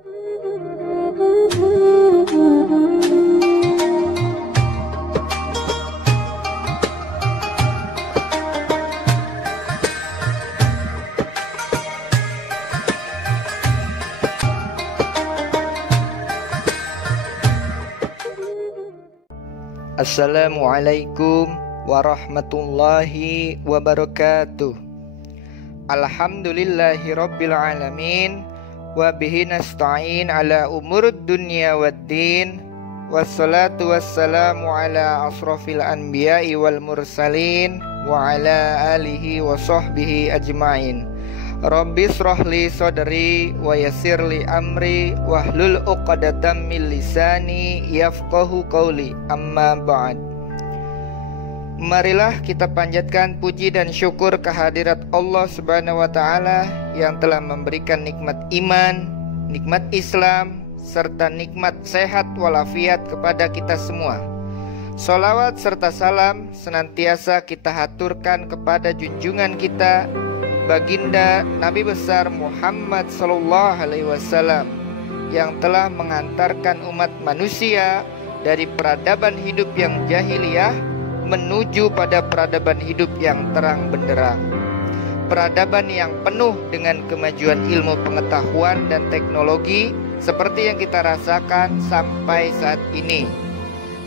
Assalamualaikum warahmatullahi wabarakatuh. Alhamdulillahi rabbil alamin, wa bihi nasta'in ala umurud dunya waddin, wassalatu wassalamu ala asrafil anbiya'i wal mursalin, wa ala alihi wa sahbihi ajma'in. Rabbi shrahli sadri wa yassirli amri wahlul 'uqdatam min lisani yafqahu qawli, amma ba'd. Marilah kita panjatkan puji dan syukur kehadirat Allah Subhanahu wa taala yang telah memberikan nikmat iman, nikmat Islam, serta nikmat sehat walafiat kepada kita semua. Sholawat serta salam senantiasa kita haturkan kepada junjungan kita Baginda Nabi besar Muhammad sallallahu alaihi wasallam yang telah mengantarkan umat manusia dari peradaban hidup yang jahiliyah menuju pada peradaban hidup yang terang benderang. Peradaban yang penuh dengan kemajuan ilmu pengetahuan dan teknologi seperti yang kita rasakan sampai saat ini.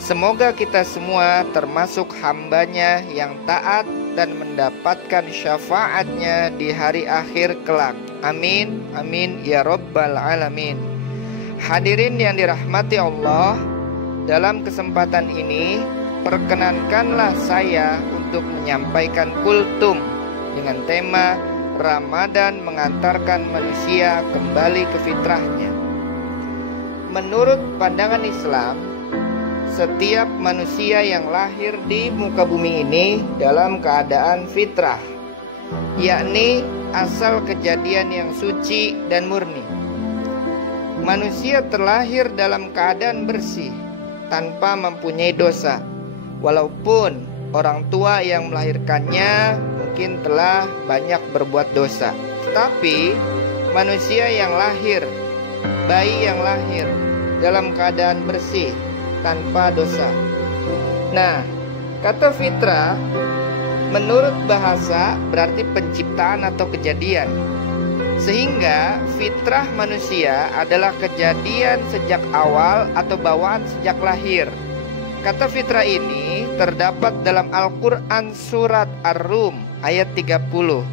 Semoga kita semua termasuk hambanya yang taat dan mendapatkan syafaatnya di hari akhir kelak. Amin, amin, ya rabbal alamin. Hadirin yang dirahmati Allah, dalam kesempatan ini perkenankanlah saya untuk menyampaikan kultum dengan tema Ramadan mengantarkan manusia kembali ke fitrahnya. Menurut pandangan Islam, setiap manusia yang lahir di muka bumi ini dalam keadaan fitrah, yakni asal kejadian yang suci dan murni. Manusia terlahir dalam keadaan bersih, tanpa mempunyai dosa, walaupun orang tua yang melahirkannya mungkin telah banyak berbuat dosa. Tetapi manusia yang lahir, bayi yang lahir dalam keadaan bersih, tanpa dosa. Nah, kata fitrah menurut bahasa berarti penciptaan atau kejadian. Sehingga fitrah manusia adalah kejadian sejak awal atau bawaan sejak lahir. Kata fitrah ini terdapat dalam Al-Quran surat Ar-Rum ayat 30,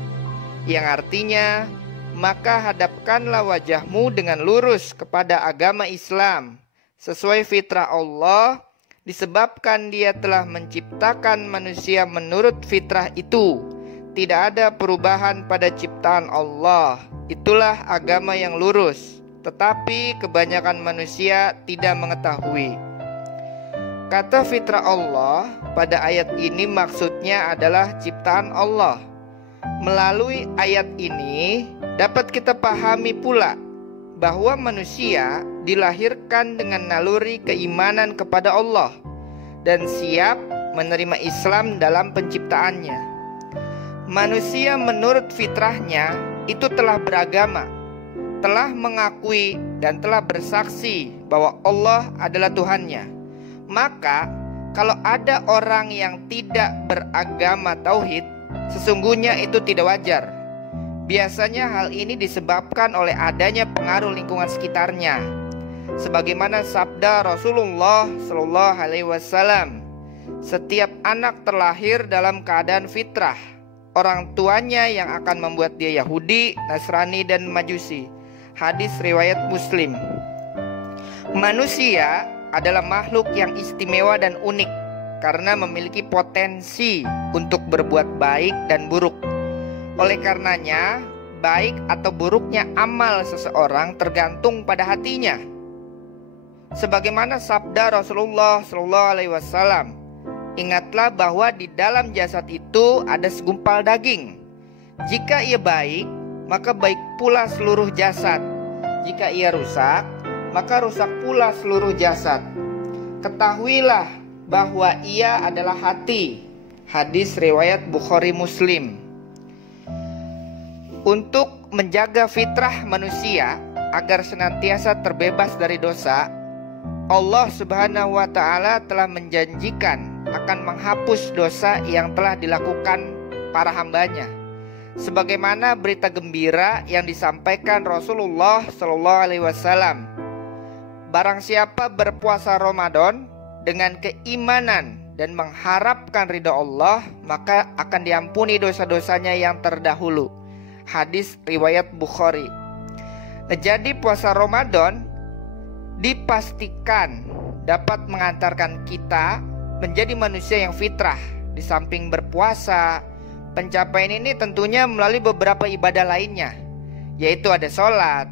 yang artinya, maka hadapkanlah wajahmu dengan lurus kepada agama Islam sesuai fitrah Allah, disebabkan Dia telah menciptakan manusia menurut fitrah itu. Tidak ada perubahan pada ciptaan Allah. Itulah agama yang lurus. Tetapi kebanyakan manusia tidak mengetahui. Kata fitrah Allah pada ayat ini maksudnya adalah ciptaan Allah. Melalui ayat ini dapat kita pahami pula bahwa manusia dilahirkan dengan naluri keimanan kepada Allah dan siap menerima Islam dalam penciptaannya. Manusia menurut fitrahnya itu telah beragama, telah mengakui dan telah bersaksi bahwa Allah adalah Tuhannya. Maka kalau ada orang yang tidak beragama tauhid, sesungguhnya itu tidak wajar. Biasanya hal ini disebabkan oleh adanya pengaruh lingkungan sekitarnya. Sebagaimana sabda Rasulullah sallallahu alaihi wasallam, setiap anak terlahir dalam keadaan fitrah. Orang tuanya yang akan membuat dia Yahudi, Nasrani, dan Majusi. Hadis riwayat Muslim. Manusia adalah makhluk yang istimewa dan unik karena memiliki potensi untuk berbuat baik dan buruk. Oleh karenanya, baik atau buruknya amal seseorang tergantung pada hatinya. Sebagaimana sabda Rasulullah SAW, ingatlah bahwa di dalam jasad itu ada segumpal daging. Jika ia baik, maka baik pula seluruh jasad. Jika ia rusak, maka rusak pula seluruh jasad. Ketahuilah bahwa ia adalah hati. Hadis riwayat Bukhari Muslim. Untuk menjaga fitrah manusia, agar senantiasa terbebas dari dosa, Allah Subhanahu wa Ta'ala telah menjanjikan akan menghapus dosa yang telah dilakukan para hambanya, sebagaimana berita gembira yang disampaikan Rasulullah Shallallahu Alaihi Wasallam. Barang siapa berpuasa Ramadan dengan keimanan dan mengharapkan ridha Allah, maka akan diampuni dosa-dosanya yang terdahulu. Hadis riwayat Bukhari. Jadi puasa Ramadan dipastikan dapat mengantarkan kita menjadi manusia yang fitrah. Di samping berpuasa, pencapaian ini tentunya melalui beberapa ibadah lainnya, yaitu ada sholat,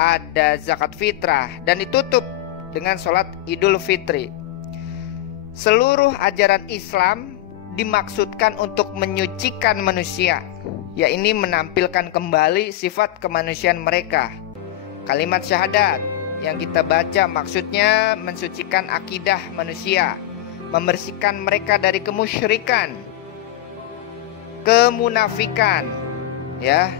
ada zakat fitrah, dan ditutup dengan sholat Idul Fitri. Seluruh ajaran Islam dimaksudkan untuk menyucikan manusia, yaitu menampilkan kembali sifat kemanusiaan mereka. Kalimat syahadat yang kita baca maksudnya mensucikan akidah manusia, membersihkan mereka dari kemusyrikan, kemunafikan, ya.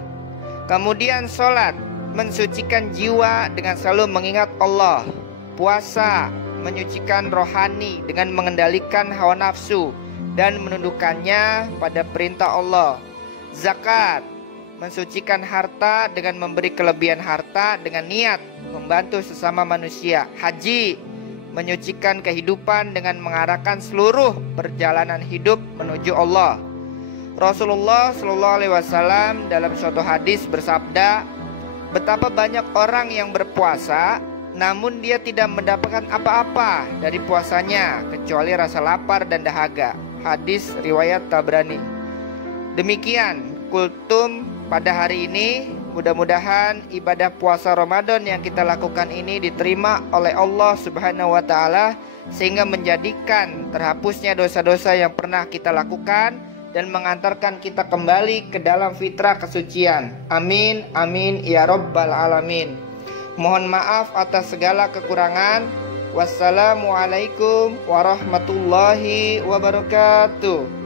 Kemudian sholat mensucikan jiwa dengan selalu mengingat Allah. Puasa menyucikan rohani dengan mengendalikan hawa nafsu dan menundukkannya pada perintah Allah. Zakat mensucikan harta dengan memberi kelebihan harta dengan niat membantu sesama manusia. Haji menyucikan kehidupan dengan mengarahkan seluruh perjalanan hidup menuju Allah. Rasulullah Shallallahu Alaihi Wasallam dalam suatu hadis bersabda, betapa banyak orang yang berpuasa namun dia tidak mendapatkan apa-apa dari puasanya kecuali rasa lapar dan dahaga. Hadis riwayat Tabrani. Demikian kultum pada hari ini. Mudah-mudahan ibadah puasa Ramadan yang kita lakukan ini diterima oleh Allah Subhanahu wa Ta'ala, sehingga menjadikan terhapusnya dosa-dosa yang pernah kita lakukan dan mengantarkan kita kembali ke dalam fitrah kesucian. Amin, amin, ya Rabbal Alamin. Mohon maaf atas segala kekurangan. Wassalamualaikum warahmatullahi wabarakatuh.